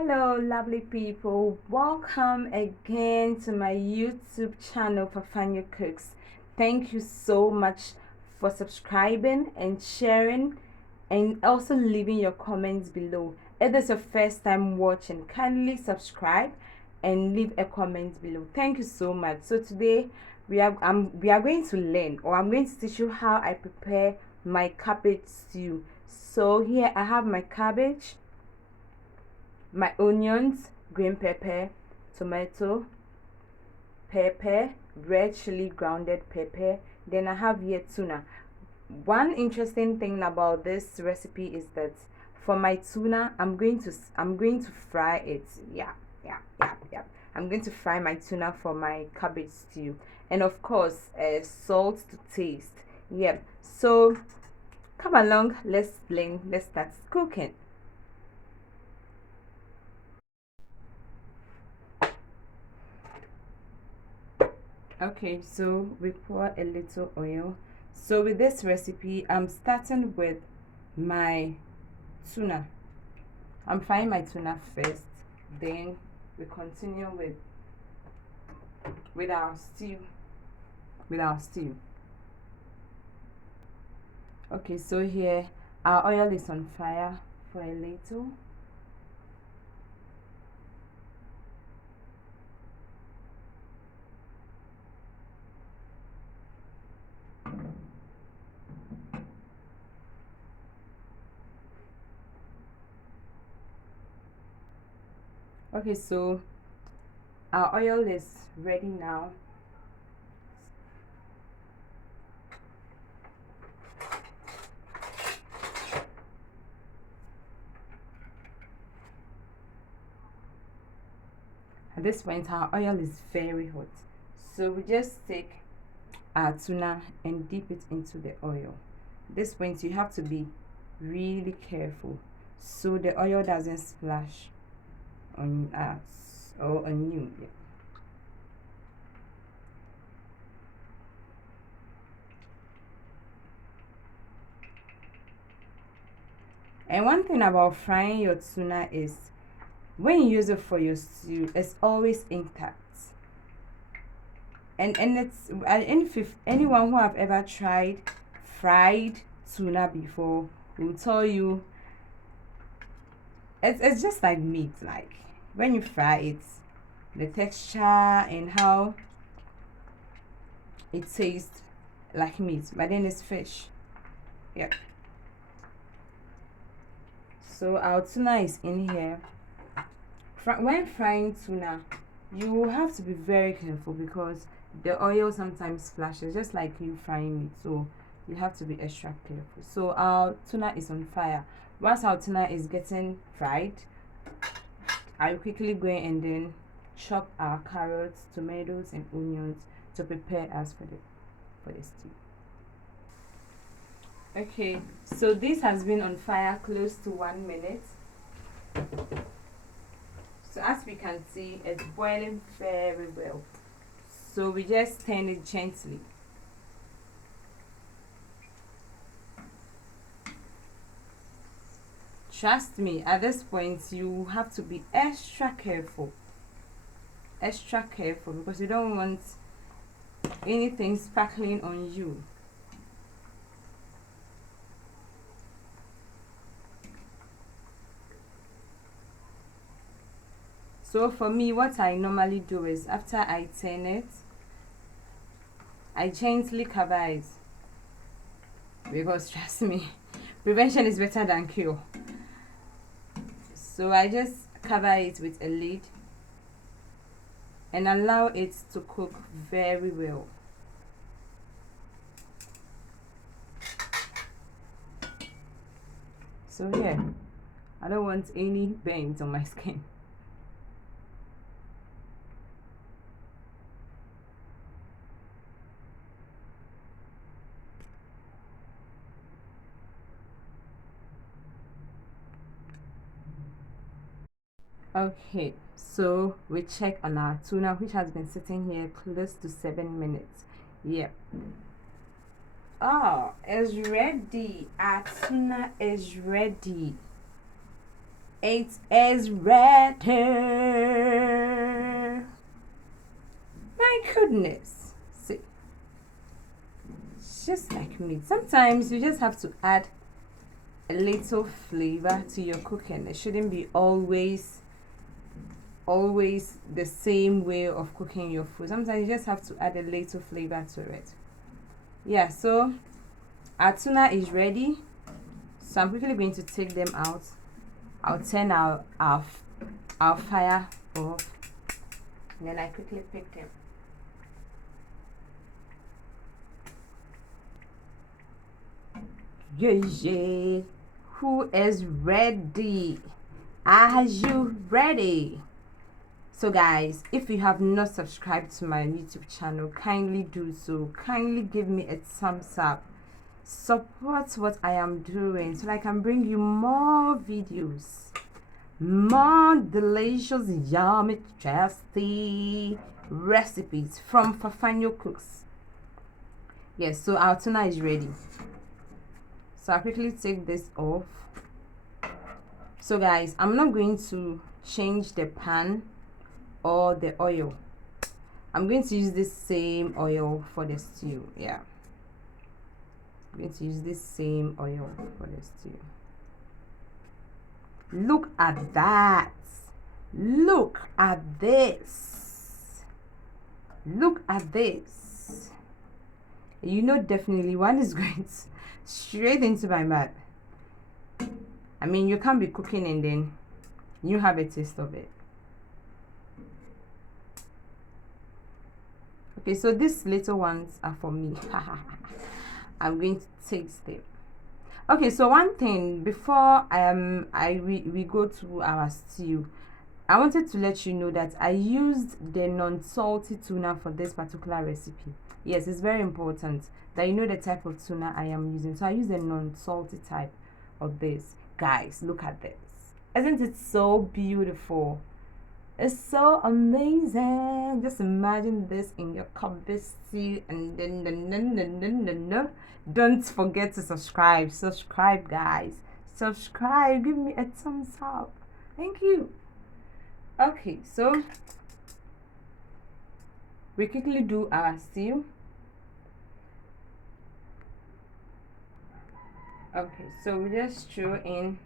Hello, lovely people. Welcome again to my YouTube channel, Fafanya Cooks. Thank you so much for subscribing and sharing and also leaving your comments below. If this is your first time watching, kindly subscribe and leave a comment below. Thank you so much. So today we are going to learn, or I'm going to teach you how I prepare my cabbage stew. So here I have my cabbage, my onions, green pepper, tomato, pepper, red chili, grounded pepper. Then I have here tuna. One interesting thing about this recipe is that for my tuna, I'm going to fry it. Yeah. I'm going to fry my tuna for my cabbage stew, and of course, salt to taste. Yep. So come along, let's blend. Let's start cooking. Okay, so we pour a little oil. So with this recipe, I'm starting with my tuna. I'm frying my tuna first, then we continue with our stew. Okay, so here our oil is on fire for a little. Okay, so our oil is ready now. At this point, our oil is very hot. So we just take our tuna and dip it into the oil. At this point, you have to be really careful so the oil doesn't splash on us or on you. Yeah. And one thing about frying your tuna is when you use it for your stew, it's always intact. And it's and if anyone who have ever tried fried tuna before will tell you it's just like meat. Like when you fry it, the texture and how it tastes like meat, but then it's fish. Yeah. So our tuna is in here. When frying tuna, you have to be very careful because the oil sometimes splashes, just like you frying meat. So you have to be extra careful. So our tuna is on fire. Once our tuna is getting fried, I will quickly go in and then chop our carrots, tomatoes, and onions to prepare us for the stew. Okay, so this has been on fire close to 1 minute. So as we can see, it's boiling very well. So we just turn it gently. Trust me, at this point you have to be extra careful because you don't want anything sparkling on you. So for me, what I normally do is after I turn it, I gently cover it because trust me, prevention is better than cure. So I just cover it with a lid and allow it to cook very well. So yeah, I don't want any burns on my skin. Okay, so we check on our tuna, which has been sitting here close to 7 minutes. Yeah. Oh, it's ready. Our tuna is ready. It is ready. My goodness. See, it's just like meat. Sometimes you just have to add a little flavor to your cooking. It shouldn't be always the same way of cooking your food. Sometimes you just have to add a little flavor to it. Yeah, so our tuna is ready. So I'm quickly going to take them out. I'll turn our fire off. And then I quickly pick them. Yeah. Who is ready? Are you ready? So guys, if you have not subscribed to my YouTube channel, kindly do so. Kindly give me a thumbs up. Support what I am doing so I can bring you more videos, more delicious, yummy, tasty recipes from Fafanyo Cooks. Yes, so our tuna is ready. So I'll quickly take this off. So guys, I'm not going to change the pan or the oil. I'm going to use this same oil for the stew. Yeah, I'm going to use this same oil for the stew. Look at that. Look at this. Look at this. You know, definitely one is going straight into my mouth. I mean, you can't be cooking and then you have a taste of it. Okay, so these little ones are for me. I'm going to taste them. Okay, so one thing before we go to our stew, I wanted to let you know that I used the non-salty tuna for this particular recipe. Yes, it's very important that you know the type of tuna I am using. So I use the non-salty type of this. Guys, look at this. Isn't it so beautiful? It's so amazing. Just imagine this in your cabbage stew, and then don't forget to subscribe. Subscribe, guys. Subscribe. Give me a thumbs up. Thank you. Okay, so we quickly do our stew. Okay, so we just throw in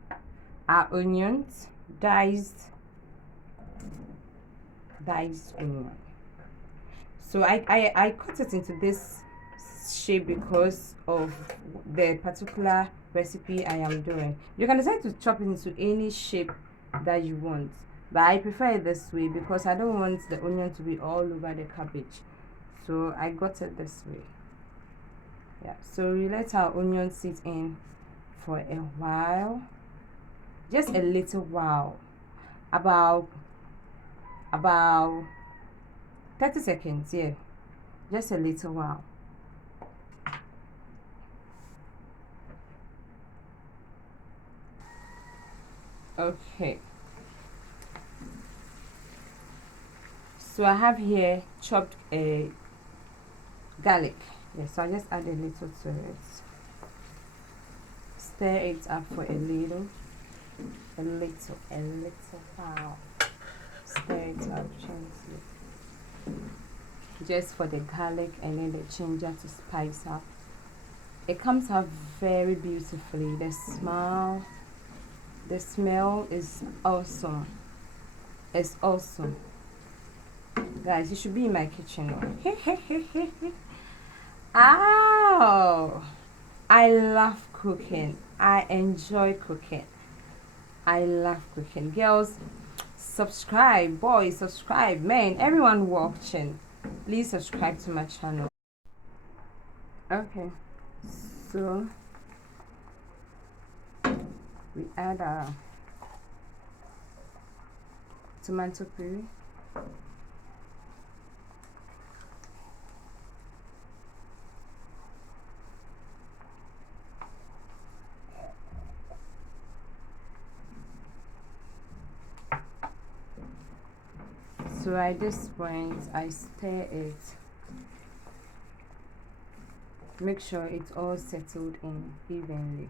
our onions, diced onion. So I cut it into this shape because of the particular recipe I am doing. You can decide to chop it into any shape that you want, but I prefer it this way because I don't want the onion to be all over the cabbage. So I got it this way. Yeah, so we let our onion sit in for a while, just a little while, about 30 seconds. Yeah, just a little while. Okay, so I have here chopped a garlic. Yes, so I just add a little to it. Stir it up for a little. Wow. Stir it up gently. Just for the garlic and then the ginger to spice up. It comes out very beautifully. The smell is awesome. It's awesome. Guys, you should be in my kitchen. Ow! I love cooking. I enjoy cooking. I love cooking. Girls, subscribe. Boys, subscribe. Men, everyone watching, please subscribe to my channel. Okay, so we add our tomato puree. So at this point, I stir it. Make sure it's all settled in evenly.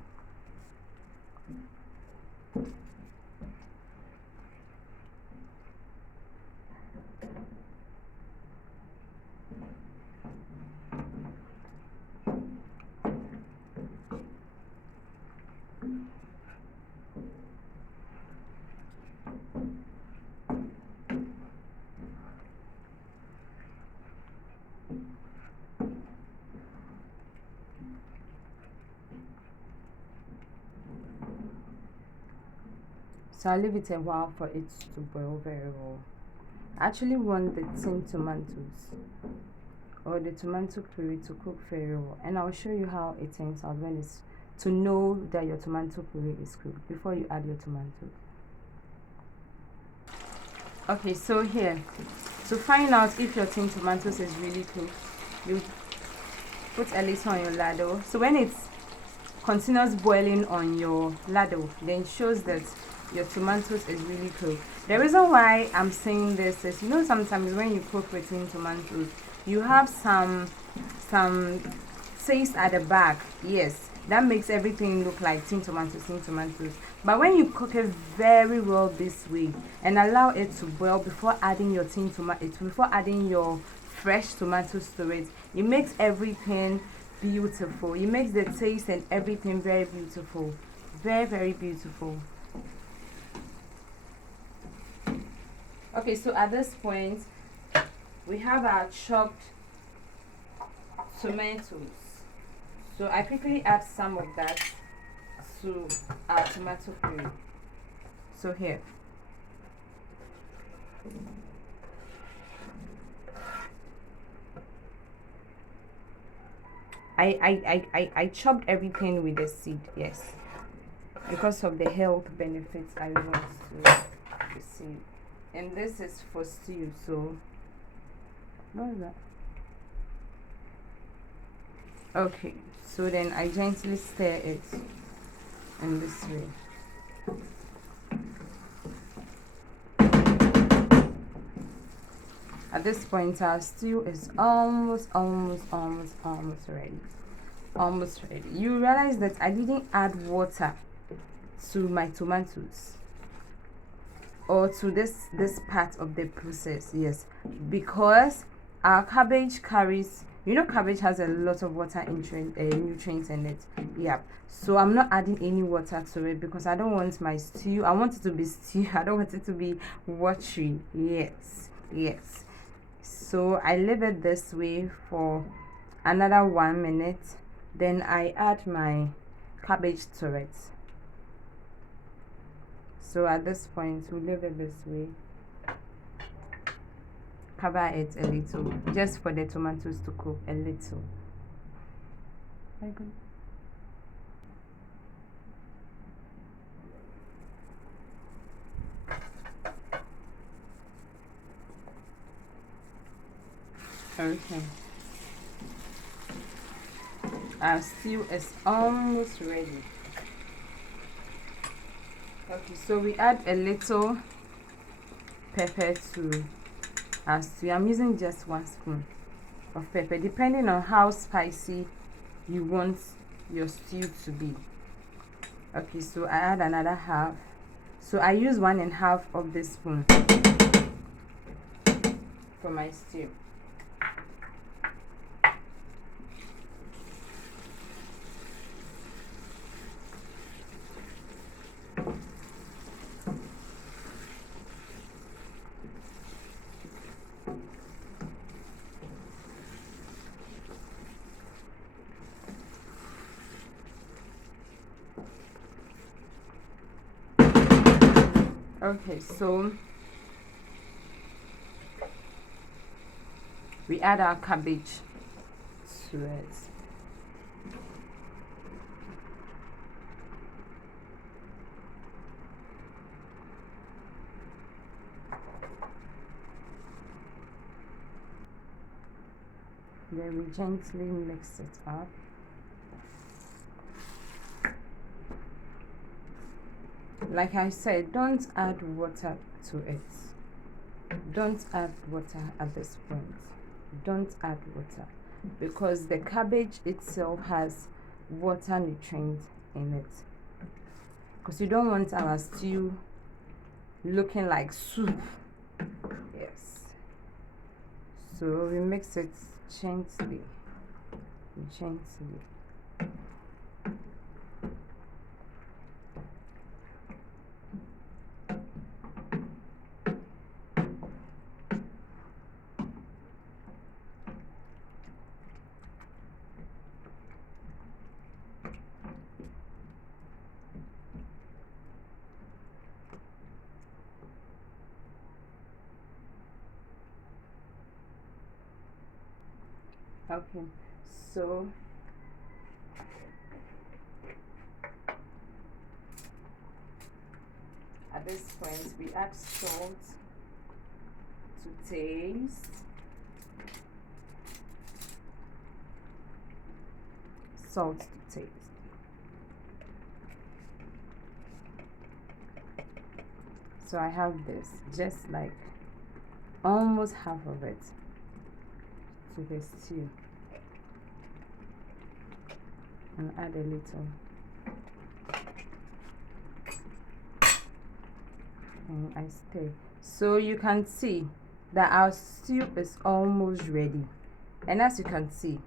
So I'll leave it a while for it to boil very well. I actually want the tin tomatoes or the tomato puree to cook very well, and I'll show you how it turns out when it's to know that your tomato puree is cooked before you add your tomatoes. Okay, so here, to find out if your tin tomatoes is really cooked, you put a little on your ladle. So when it's continuous boiling on your ladle, then it shows that your tomatoes is really cooked. The reason why I'm saying this is, you know, sometimes when you cook with tin tomatoes, you have some taste at the back. Yes, that makes everything look like tin tomatoes. But when you cook it very well this way and allow it to boil before adding your tin tomatoes, before adding your fresh tomatoes to it, it makes everything beautiful. It makes the taste and everything very beautiful, very beautiful. Okay, so at this point we have our chopped tomatoes. So I quickly add some of that to our tomato puree. So here, I chopped everything with the seed, yes, because of the health benefits I want to receive. And this is for stew, so what is that? Okay, so then I gently stir it in this way. At this point, our stew is almost ready. Almost ready. You realize that I didn't add water to my tomatoes or to this part of the process. Yes, because our cabbage carries, you know, cabbage has a lot of water nutrients in it. Yeah, so I'm not adding any water to it because I don't want my stew, I want it to be stew. I don't want it to be watery. Yes. So I leave it this way for another 1 minute, then I add my cabbage to it. So at this point we leave it this way, cover it a little just for the tomatoes to cook a little. Okay, our stew is almost ready. Okay, so we add a little pepper to our stew. I'm using just 1 spoon of pepper, depending on how spicy you want your stew to be. Okay, so I add another half. So I use 1.5 of this spoon for my stew. Okay, so we add our cabbage to it. Then we gently mix it up. Like I said, don't add water to it. Don't add water at this point. Don't add water because the cabbage itself has water nutrients in it. Because you don't want our stew looking like soup. Yes. So we mix it gently. Okay, so at this point we add salt to taste. Salt to taste. So I have this, just like almost half of it to the stew, and add a little, and I stir. So you can see that our stew is almost ready, and as you can see,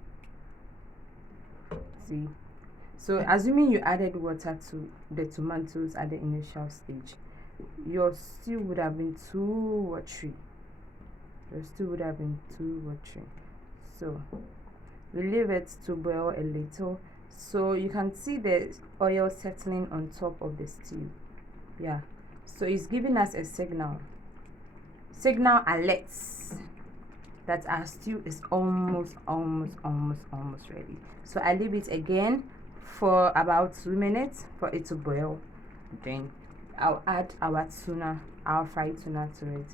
so assuming you added water to the tomatoes at the initial stage, your stew would have been too watery. So we leave it to boil a little, so you can see the oil settling on top of the stew. Yeah, so it's giving us a signal alerts that our stew is almost ready. So I leave it again for about 2 minutes for it to boil. Then I'll add our tuna, our fried tuna, to it,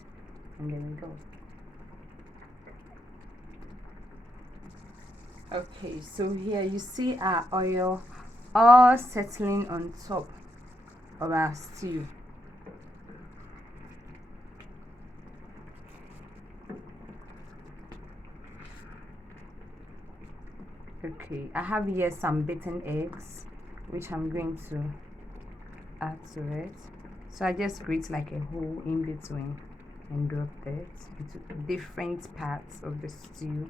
and then we go. Okay, so here you see our oil all settling on top of our stew. Okay, I have here some beaten eggs, which I'm going to add to it. So I just create like a hole in between and drop it into different parts of the stew.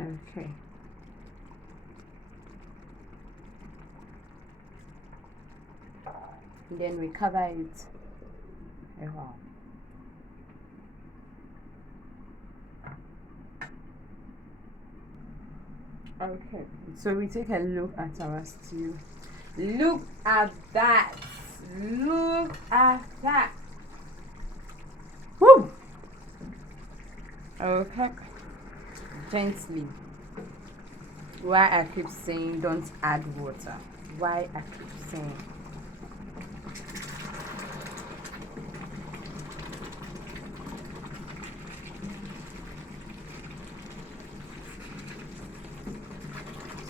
Okay. Then we cover it a while. Okay, so we take a look at our stew. Look at that! Look at that! Woo! Okay, gently. Why I keep saying don't add water? Why I keep saying?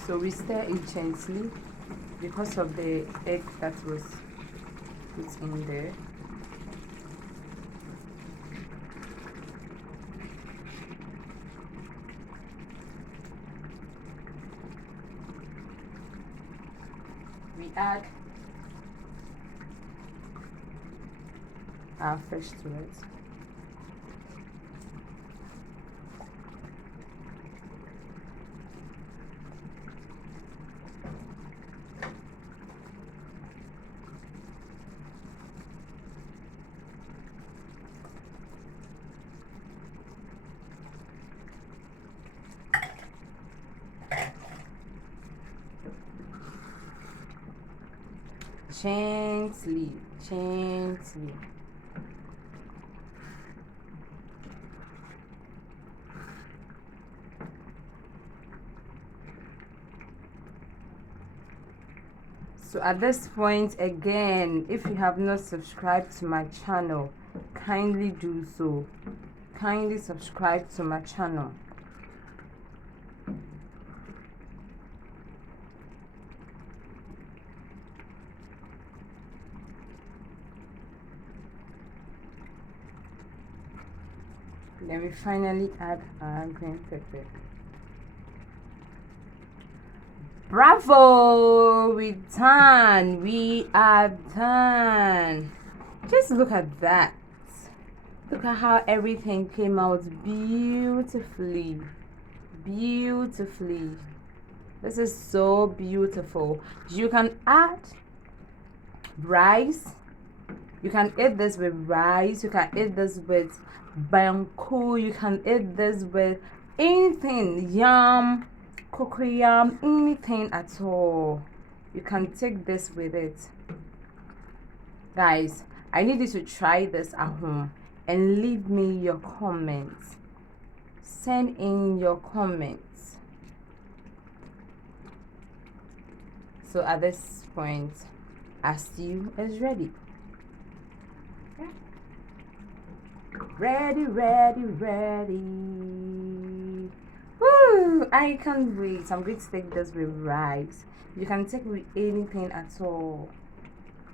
So we stir it gently because of the egg that was put in there. We add our fish to it. Gently. So at this point again, if you have not subscribed to my channel, kindly do so. Kindly subscribe to my channel. Then we finally add our green pepper. Bravo! We are done. Just look at that. Look at how everything came out beautifully. This is so beautiful. You can add rice. You can eat this with rice. You can eat this with banku. You can eat this with anything, yam, cocoyam, anything at all. you can take this with it. Guys, I need you to try this at home and leave me your comments. Send in your comments. So at this point, our stew is ready. Okay. Ready, ready, ready. Woo! I can't wait. I'm going to take this with rice. You can take with anything at all.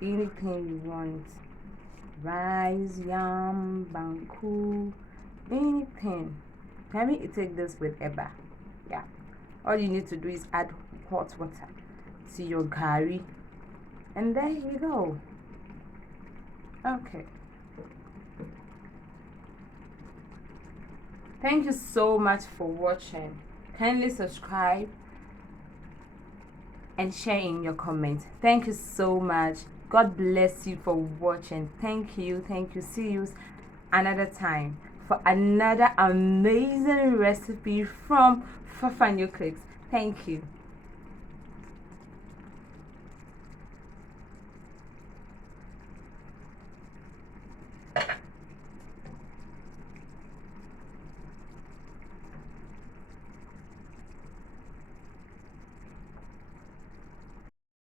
Anything you want. Rice, yam, banku, anything. Let me take this with eba. Yeah. All you need to do is add hot water to your curry. And there you go. Okay. Thank you so much for watching. Kindly subscribe and share in your comments. Thank you so much. God bless you for watching. Thank you. Thank you. See you another time for another amazing recipe from Fafanyo Cooks. Thank you.